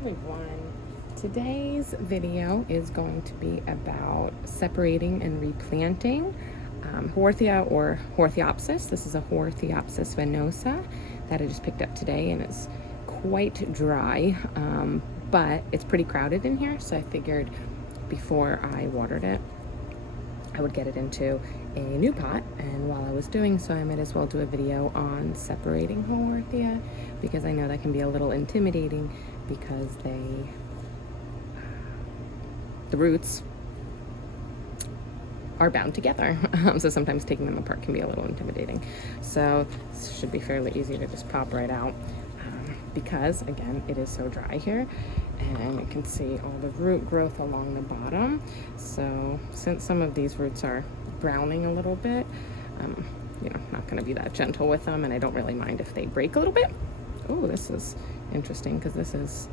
everyone. Today's video is going to be about separating and replanting Haworthia or Haworthiopsis. This is a Haworthiopsis venosa that I just picked up today, and it's quite dry, but it's pretty crowded in here, so I figured before I watered it I would get it into a new pot, and while I was doing so I might as well do a video on separating Haworthia, because I know that can be a little intimidating because the roots are bound together. So sometimes taking them apart can be a little intimidating. So this should be fairly easy to just pop right out, because again it is so dry here, and you can see all the root growth along the bottom. So since some of these roots are browning a little bit, not going to be that gentle with them, and I don't really mind if they break a little bit. Oh, this is interesting because this is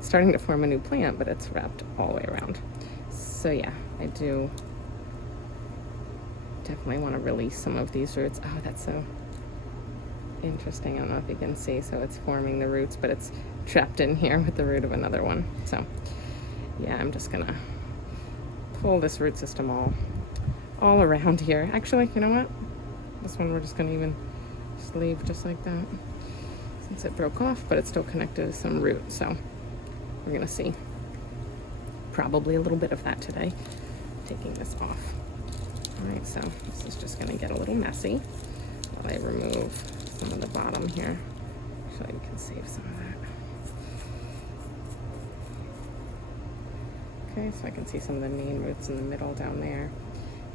starting to form a new plant, but it's wrapped all the way around. So yeah, I do definitely want to release some of these roots. Oh, that's so interesting. I don't know if you can see. So it's forming the roots, but it's trapped in here with the root of another one. So yeah, I'm just gonna pull this root system all around here. Actually, you know what? This one we're just gonna even just leave just like that, since it broke off, but it's still connected to some root. So we're gonna see probably a little bit of that today. Taking this off. All right, so this is just gonna get a little messy while I remove some of the bottom here, so you can save some of that. Okay, so I can see some of the main roots in the middle down there,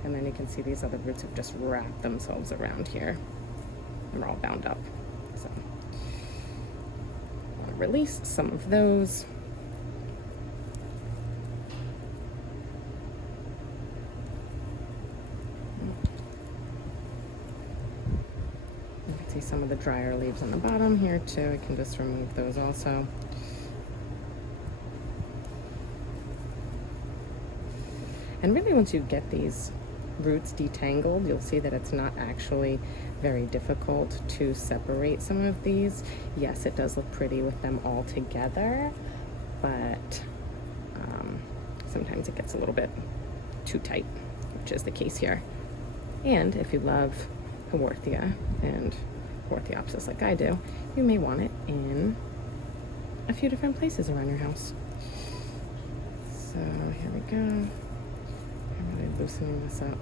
and then you can see these other roots have just wrapped themselves around here. They're all bound up. So I'll release some of those. You can see some of the drier leaves on the bottom here too. I can just remove those also. And really, once you get these roots detangled, you'll see that it's not actually very difficult to separate some of these. Yes, it does look pretty with them all together, but sometimes it gets a little bit too tight, which is the case here. And if you love Haworthia and Haworthiopsis like I do, you may want it in a few different places around your house. So here we go. I'm really loosening this up.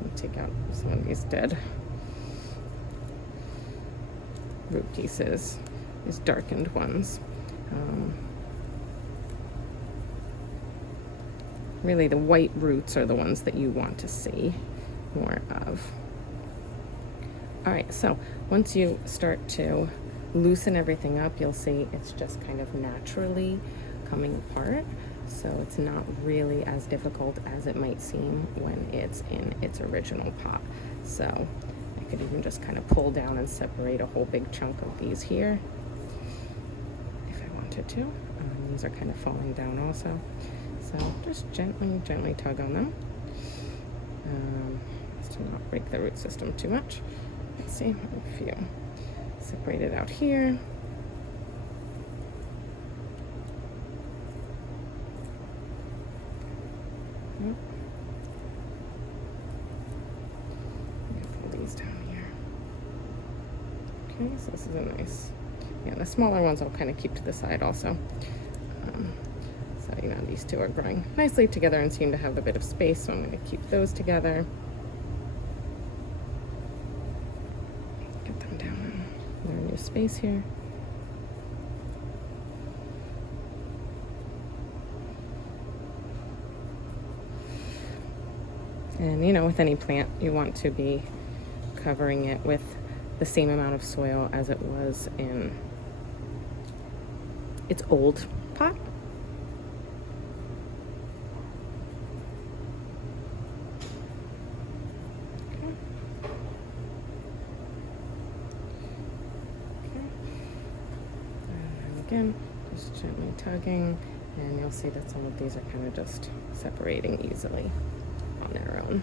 I'll take out some of these dead root pieces, these darkened ones. Really, the white roots are the ones that you want to see more of. All right, so once you start to loosen everything up, you'll see it's just kind of naturally coming apart. So it's not really as difficult as it might seem when it's in its original pot. So I could even just kind of pull down and separate a whole big chunk of these here if I wanted to. These are kind of falling down also. So just gently tug on them, just to not break the root system too much. Let's see if you separate it out here. Pull these down here. Okay, so this is a nice, yeah, the smaller ones I'll kind of keep to the side also. So, these two are growing nicely together and seem to have a bit of space, so I'm going to keep those together. Get them down in their new space here. And with any plant, you want to be covering it with the same amount of soil as it was in its old pot. Again, just gently tugging, and you'll see that some of these are kind of just separating easily on their own.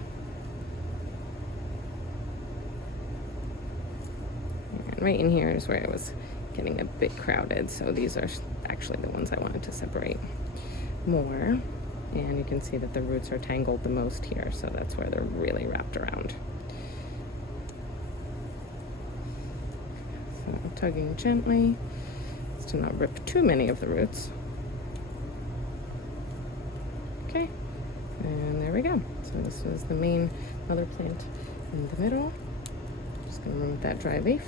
And right in here is where I was getting a bit crowded, so these are actually the ones I wanted to separate more. And you can see that the roots are tangled the most here, so that's where they're really wrapped around. So I'm tugging gently to not rip too many of the roots. Okay, and there we go. So this was the main mother plant in the middle. Just gonna remove that dry leaf.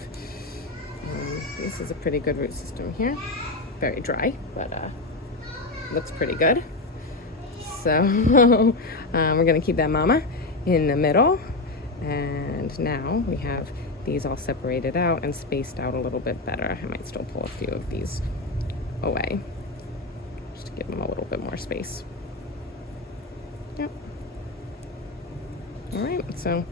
This is a pretty good root system here. Very dry, but looks pretty good. So we're gonna keep that mama in the middle. And now we have these all separated out and spaced out a little bit better. I might still pull a few of these away just to give them a little bit more space. Yep. All right, so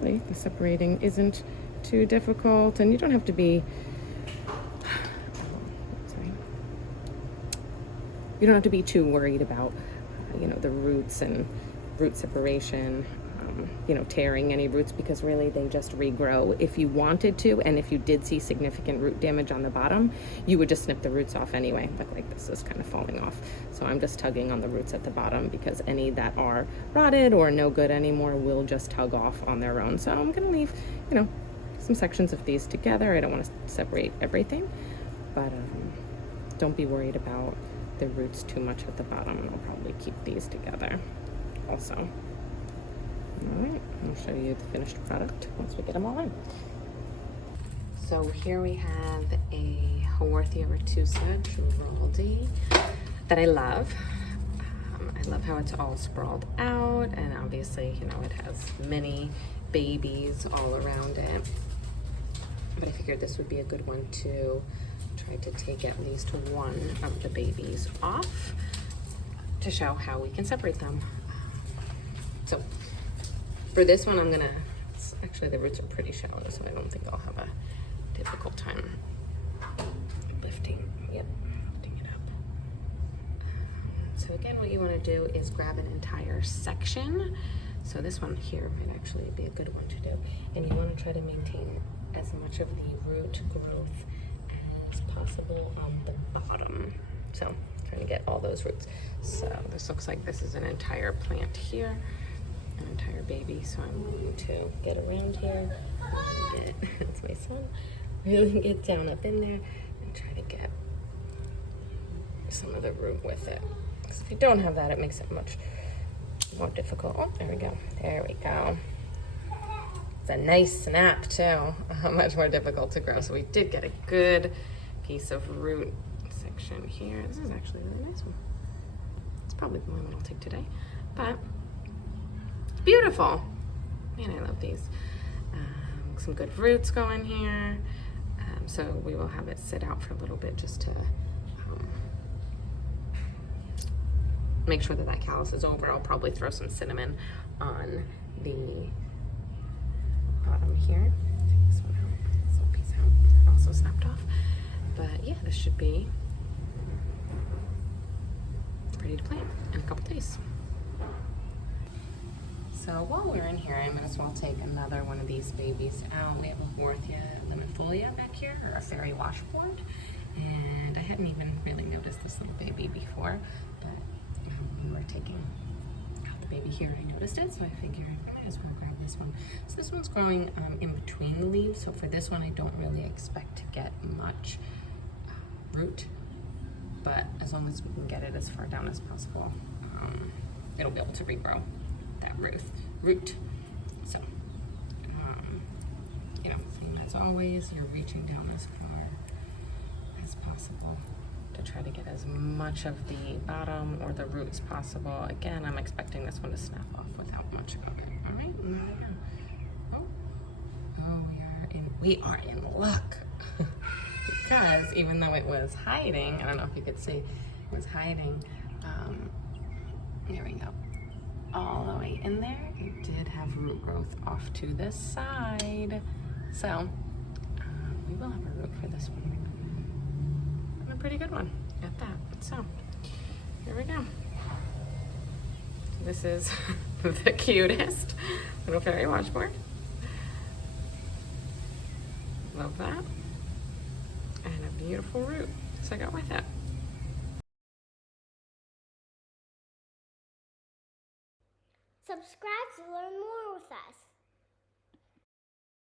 really the separating isn't too difficult, and you don't have to be, you don't have to be too worried about, the roots and root separation, tearing any roots, because really they just regrow if you wanted to. And if you did see significant root damage on the bottom, you would just snip the roots off anyway. Look, like this is kind of falling off. So I'm just tugging on the roots at the bottom, because any that are rotted or no good anymore will just tug off on their own. So I'm gonna leave, some sections of these together. I don't want to separate everything, but don't be worried about the roots too much at the bottom, and I'll probably keep these together also. All right, I'll show you the finished product once we get them all in. So here we have a Haworthia retusa Giraldi that I love. I love how it's all sprawled out, and obviously, it has many babies all around it. But I figured this would be a good one to try to take at least one of the babies off to show how we can separate them. So for this one, actually the roots are pretty shallow, so I don't think I'll have a difficult time lifting it up. So again, what you want to do is grab an entire section. So this one here might actually be a good one to do. And you want to try to maintain as much of the root growth as possible on the bottom. So trying to get all those roots. So this looks like this is an entire plant here, an entire baby. So I'm going to get around here, that's my son, really get down up in there and try to get some of the root with it. Because if you don't have that, it makes it much more difficult. Oh, there we go. There we go. It's a nice snap too. Much more difficult to grow. So we did get a good piece of root section here. This is actually a really nice one. It's probably the one that I'll take today, but it's beautiful. Man, I love these. Some good roots going here. So we will have it sit out for a little bit just to make sure that that callus is over. I'll probably throw some cinnamon on the bottom here. Take this one out, this little piece out. That also snapped off. But yeah, this should be ready to plant in a couple days. So while we're in here, I might as well take another one of these babies out. We have a Haworthia limifolia back here, or a fairy washboard. And I hadn't even really noticed this little baby before, but when we were taking out the baby here, I noticed it, so I figured I might as well grab this one. So this one's growing in between the leaves, so for this one I don't really expect to get much root, but as long as we can get it as far down as possible, it'll be able to regrow that root. So, as always, you're reaching down as far as possible to try to get as much of the bottom or the root as possible. Again, I'm expecting this one to snap off without much of it. All right, and there we go. Oh, we are in luck. Because even though it was hiding, I don't know if you could see, it was hiding, there we go, all the way in there, it did have root growth off to the side. So we will have a root for this one. And a pretty good one at that. So here we go. This is the cutest little fairy washboard. Love that. And a beautiful root. So I go with it. Subscribe to learn more with us.